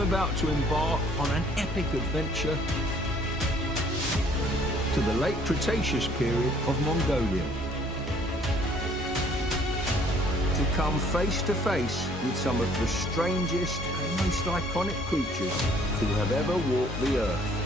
I'm about to embark on an epic adventure to the late Cretaceous period of Mongolia. To come face to face with some of the strangest and most iconic creatures to have ever walked the earth.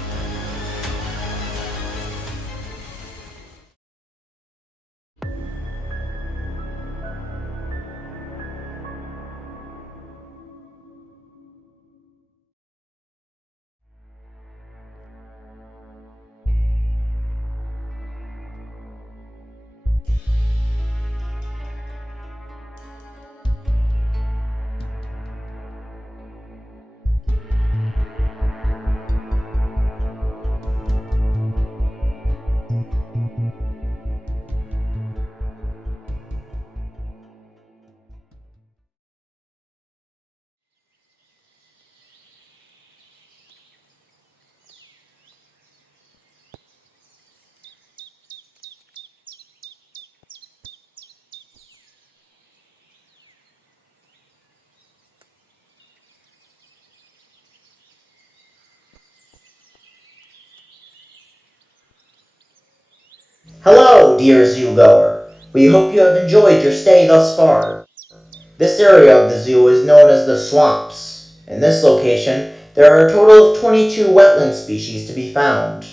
Hello, dear zoo-goer. We hope you have enjoyed your stay thus far. This area of the zoo is known as the swamps. In this location, there are a total of 22 wetland species to be found.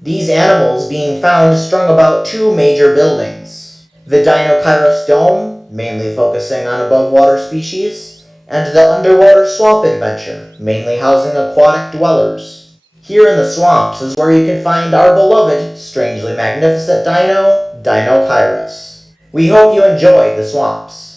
These animals being found strung about two major buildings. The Deinocherius Dome, mainly focusing on above-water species, and the Underwater Swamp Adventure, mainly housing aquatic dwellers. Here in the swamps is where you can find our beloved, strangely magnificent dino, Deinocheirus. We hope you enjoy the swamps.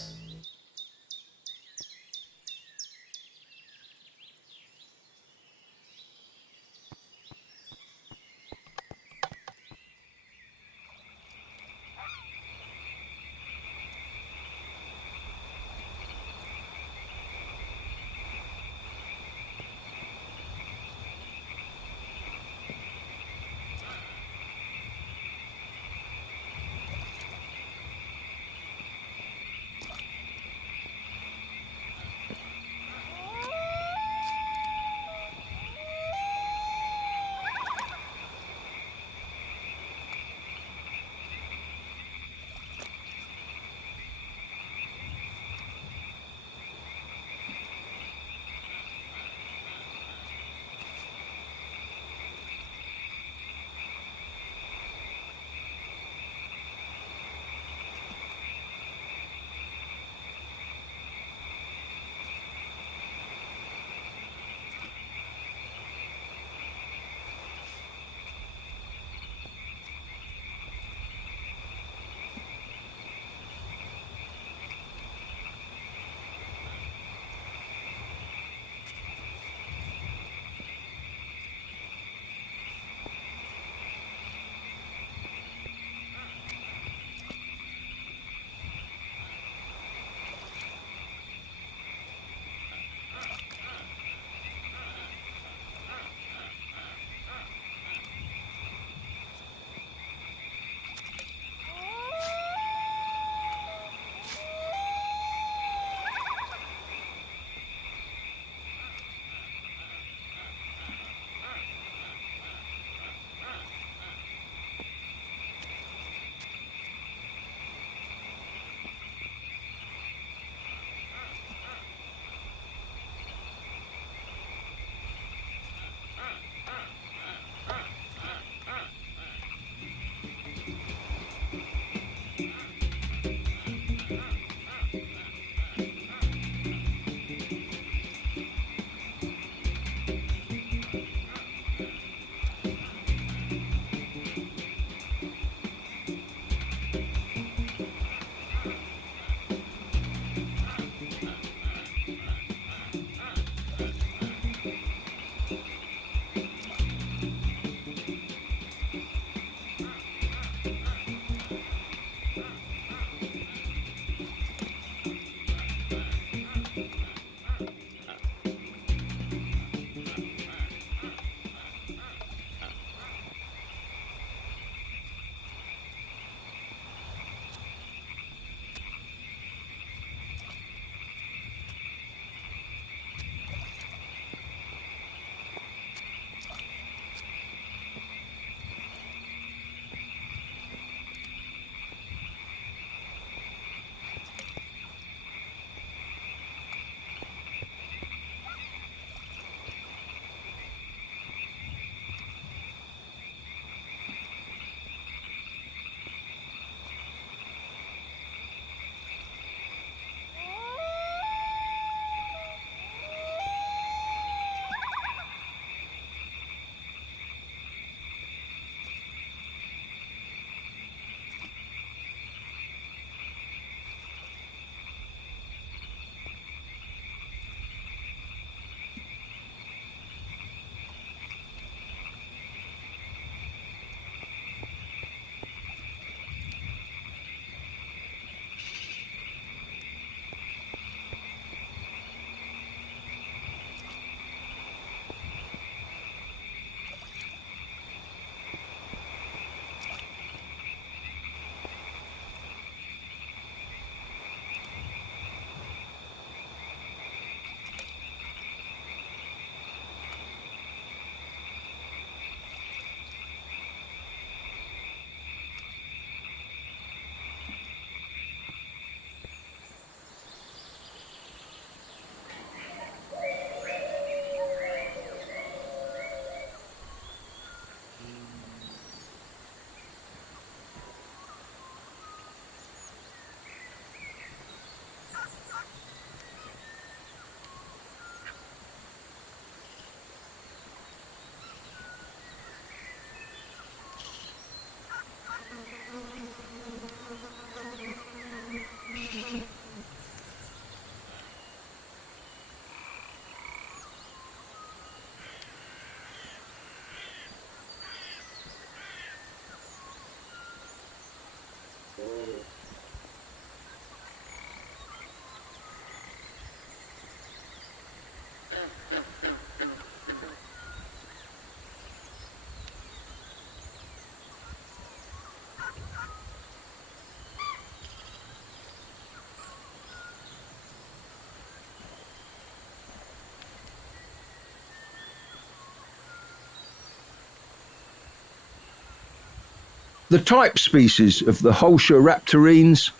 the type species of the Halszkaraptorines.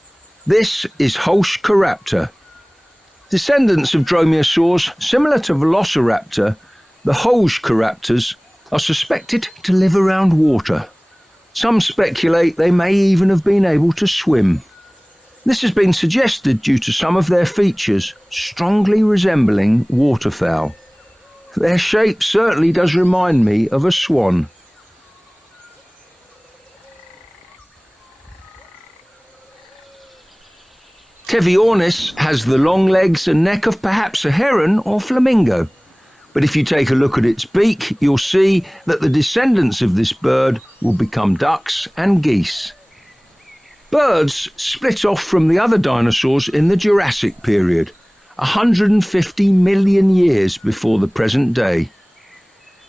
This is Halszkaraptor. Descendants of dromaeosaurs, similar to Velociraptor, the Halszkaraptors are suspected to live around water. Some speculate they may even have been able to swim. This has been suggested due to some of their features strongly resembling waterfowl. Their shape certainly does remind me of a swan. Teviornis has the long legs and neck of perhaps a heron or flamingo. But if you take a look at its beak, you'll see that the descendants of this bird will become ducks and geese. Birds split off from the other dinosaurs in the Jurassic period, 150 million years before the present day.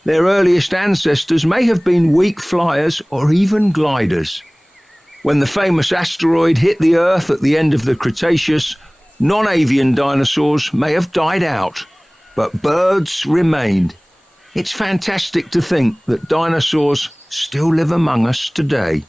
Their earliest ancestors may have been weak flyers or even gliders. When the famous asteroid hit the Earth at the end of the Cretaceous, non-avian dinosaurs may have died out, but birds remained. It's fantastic to think that dinosaurs still live among us today.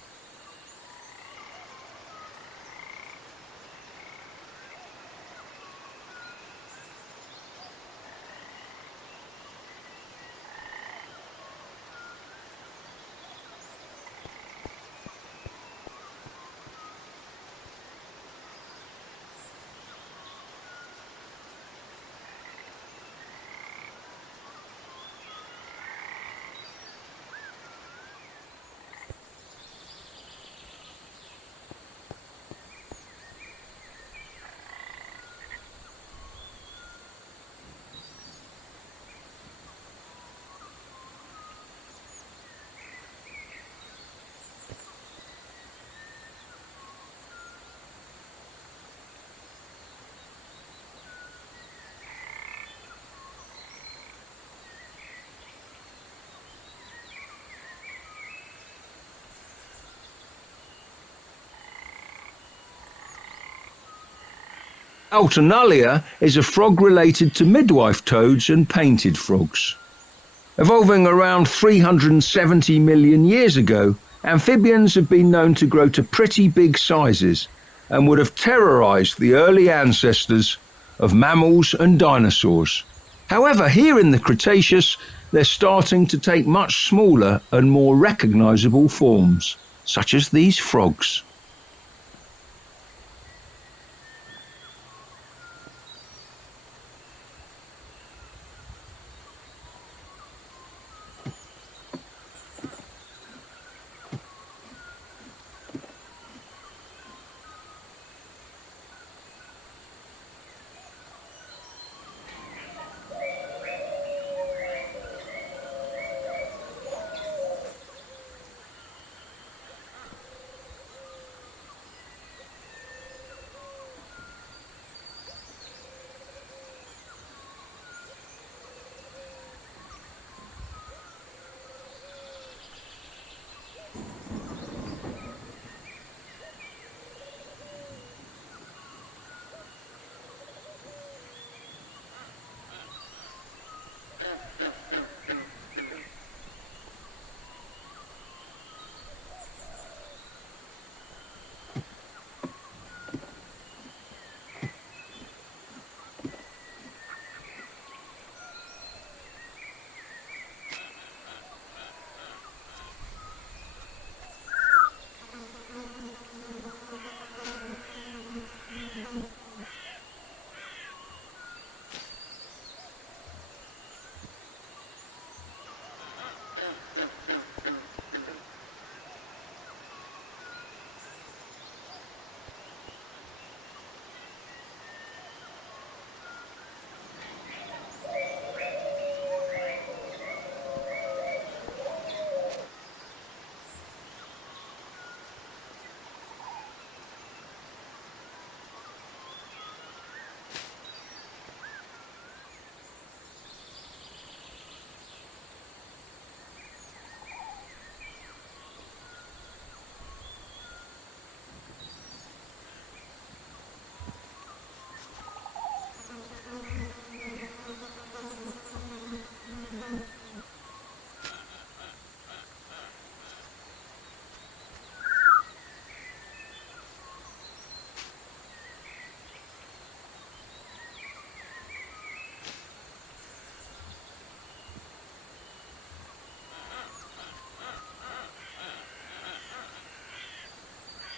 Alternalia is a frog related to midwife toads and painted frogs. Evolving around 370 million years ago, amphibians have been known to grow to pretty big sizes and would have terrorized the early ancestors of mammals and dinosaurs. However, here in the Cretaceous, they're starting to take much smaller and more recognizable forms, such as these frogs.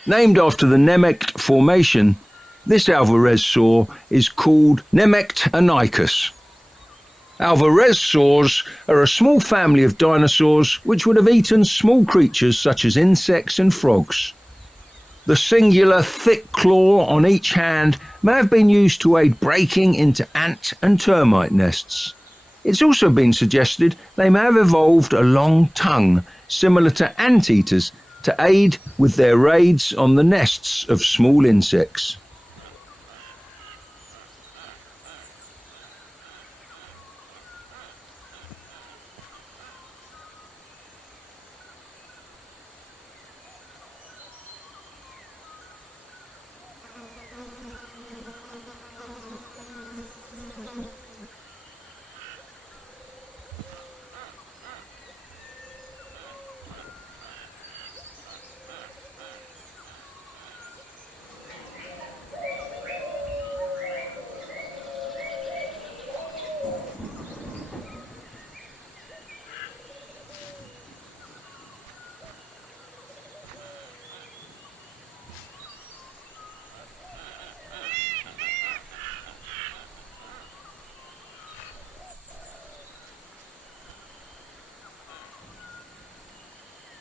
Named after the Nemegt Formation, this Alvarezaur is called Nemegtanicus. Alvarezaurs are a small family of dinosaurs which would have eaten small creatures such as insects and frogs. The singular thick claw on each hand may have been used to aid breaking into ant and termite nests. It's also been suggested they may have evolved a long tongue, similar to anteaters, to aid with their raids on the nests of small insects.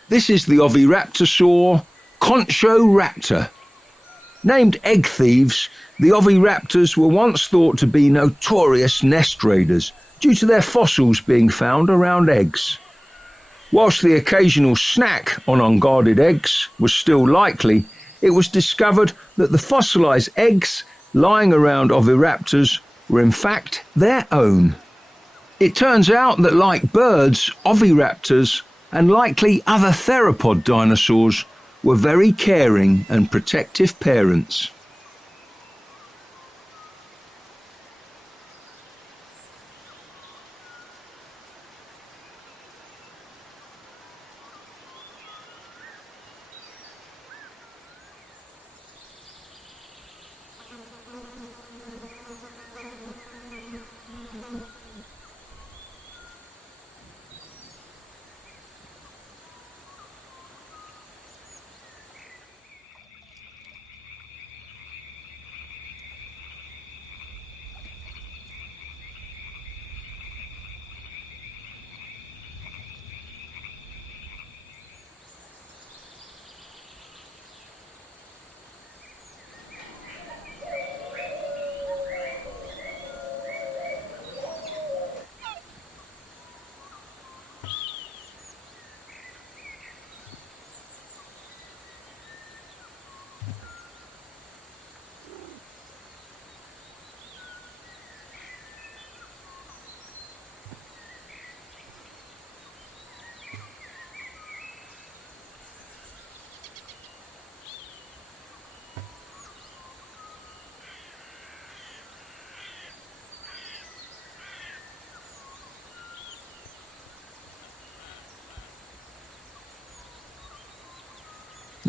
This is the Oviraptosaur, Conchoraptor. Named egg thieves, the Oviraptors were once thought to be notorious nest raiders due to their fossils being found around eggs. Whilst the occasional snack on unguarded eggs was still likely, it was discovered that the fossilised eggs lying around Oviraptors were in fact their own. It turns out that like birds, Oviraptors and likely other theropod dinosaurs were very caring and protective parents.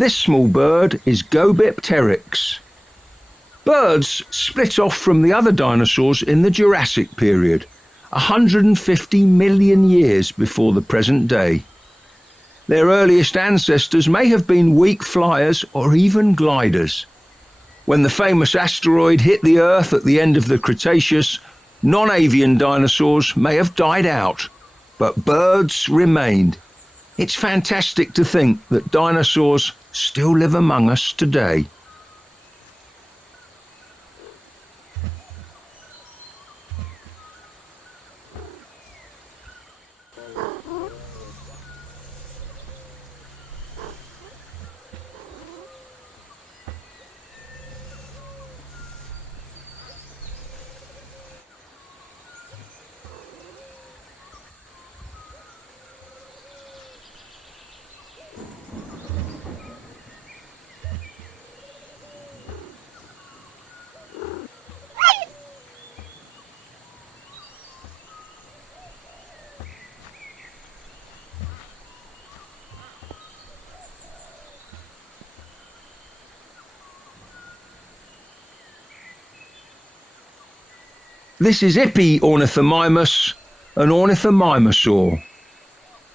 This small bird is Gobipteryx. Birds split off from the other dinosaurs in the Jurassic period, 150 million years before the present day. Their earliest ancestors may have been weak flyers or even gliders. When the famous asteroid hit the Earth at the end of the Cretaceous, non-avian dinosaurs may have died out, but birds remained. It's fantastic to think that dinosaurs still live among us today. This is Ornithimimus, an Ornithimosaur.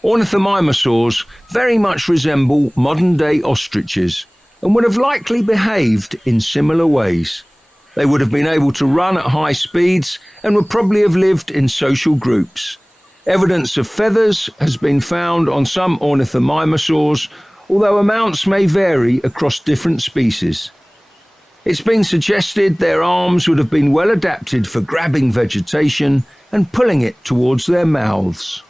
Ornithimosaurs very much resemble modern-day ostriches, and would have likely behaved in similar ways. They would have been able to run at high speeds and would probably have lived in social groups. Evidence of feathers has been found on some Ornithimosaurs, although amounts may vary across different species. It's been suggested their arms would have been well adapted for grabbing vegetation and pulling it towards their mouths.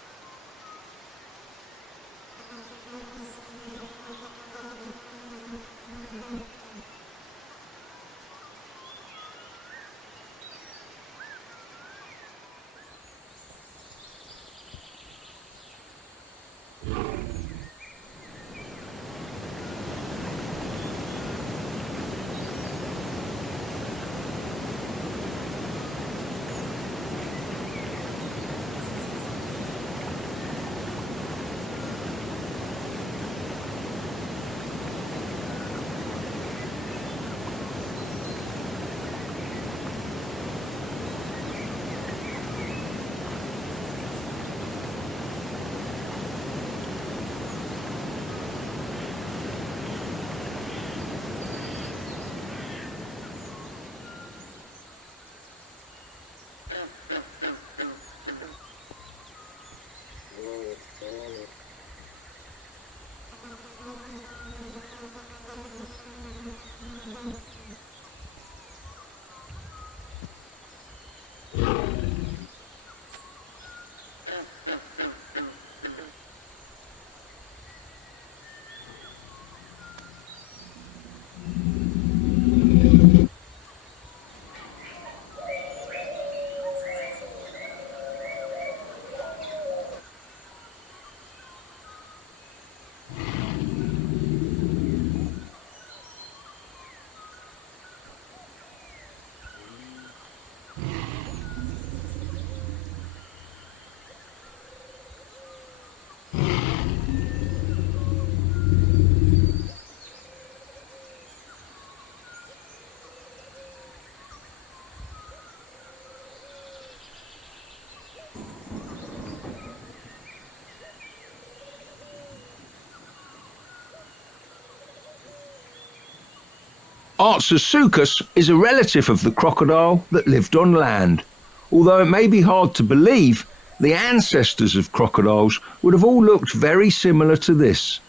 Archosaurus is a relative of the crocodile that lived on land. Although it may be hard to believe, the ancestors of crocodiles would have all looked very similar to this.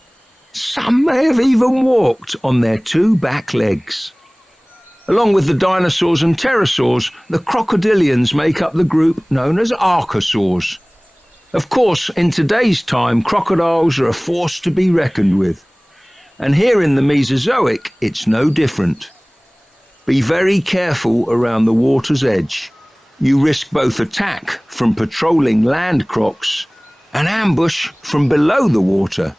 Some may have even walked on their two back legs. Along with the dinosaurs and pterosaurs, the crocodilians make up the group known as Archosaurs. Of course, in today's time, crocodiles are a force to be reckoned with. And here in the Mesozoic, it's no different. Be very careful around the water's edge. You risk both attack from patrolling land crocs and ambush from below the water.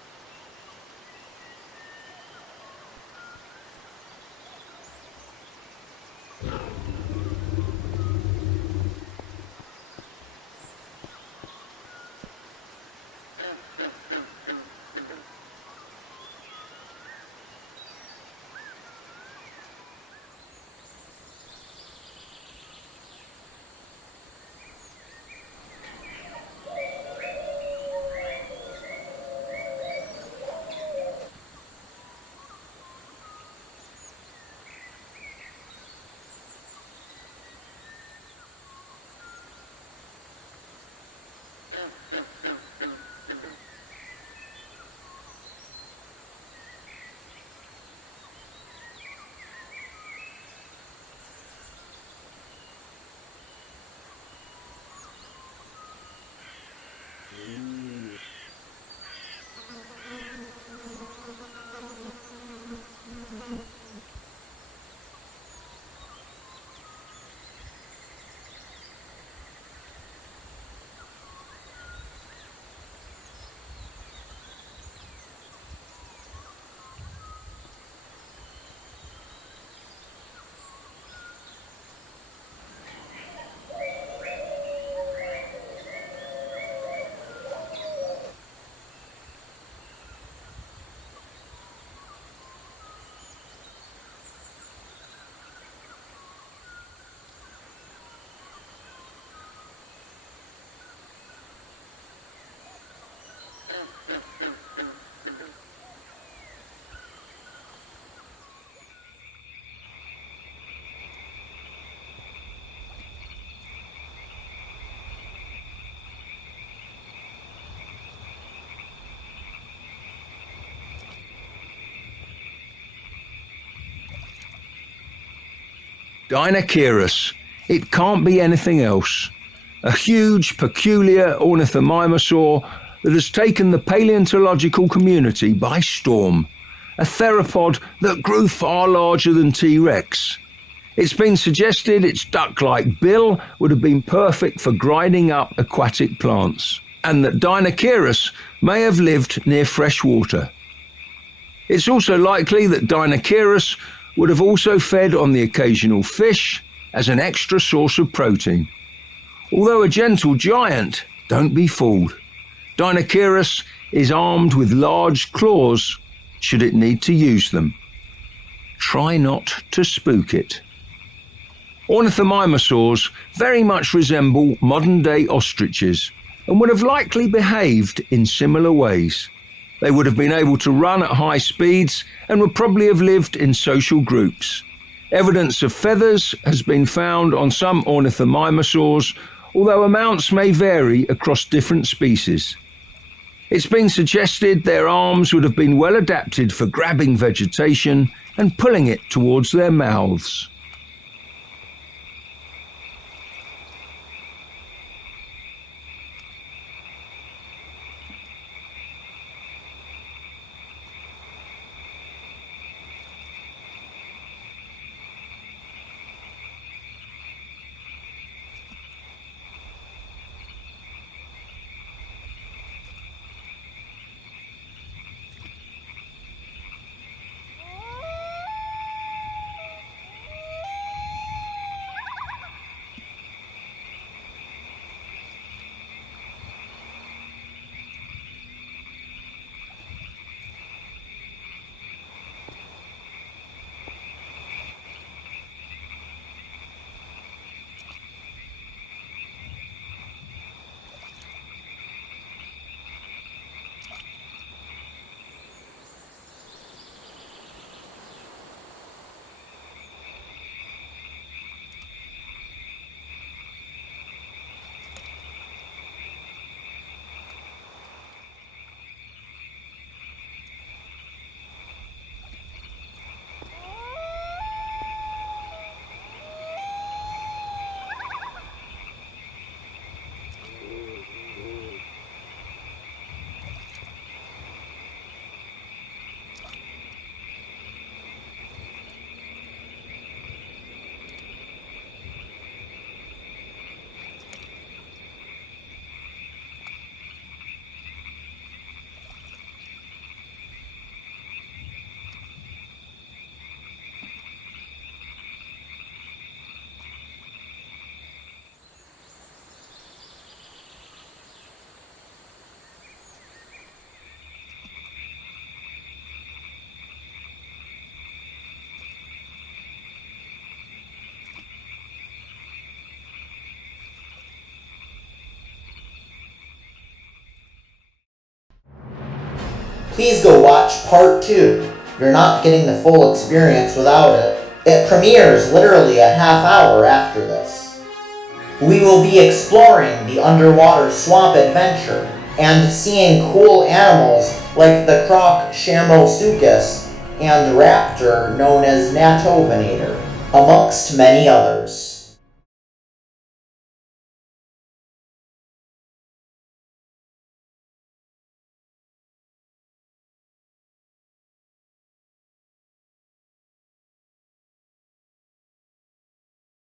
Deinocheirus. It can't be anything else. A huge, peculiar ornithomimosaur that has taken the paleontological community by storm. A theropod that grew far larger than T-Rex. It's been suggested its duck-like bill would have been perfect for grinding up aquatic plants, and that Deinocheirus may have lived near fresh water. It's also likely that Deinocheirus would have also fed on the occasional fish as an extra source of protein. Although a gentle giant, don't be fooled. Deinocheirus is armed with large claws should it need to use them. Try not to spook it. Ornithomimosaurs very much resemble modern-day ostriches and would have likely behaved in similar ways. They would have been able to run at high speeds and would probably have lived in social groups. Evidence of feathers has been found on some ornithomimosaurs, although amounts may vary across different species. It's been suggested their arms would have been well adapted for grabbing vegetation and pulling it towards their mouths. Please go watch part 2. You're not getting the full experience without it. It premieres literally a half hour after this. We will be exploring the underwater swamp adventure and seeing cool animals like the croc Shamosuchus and raptor known as Natovenator, amongst many others.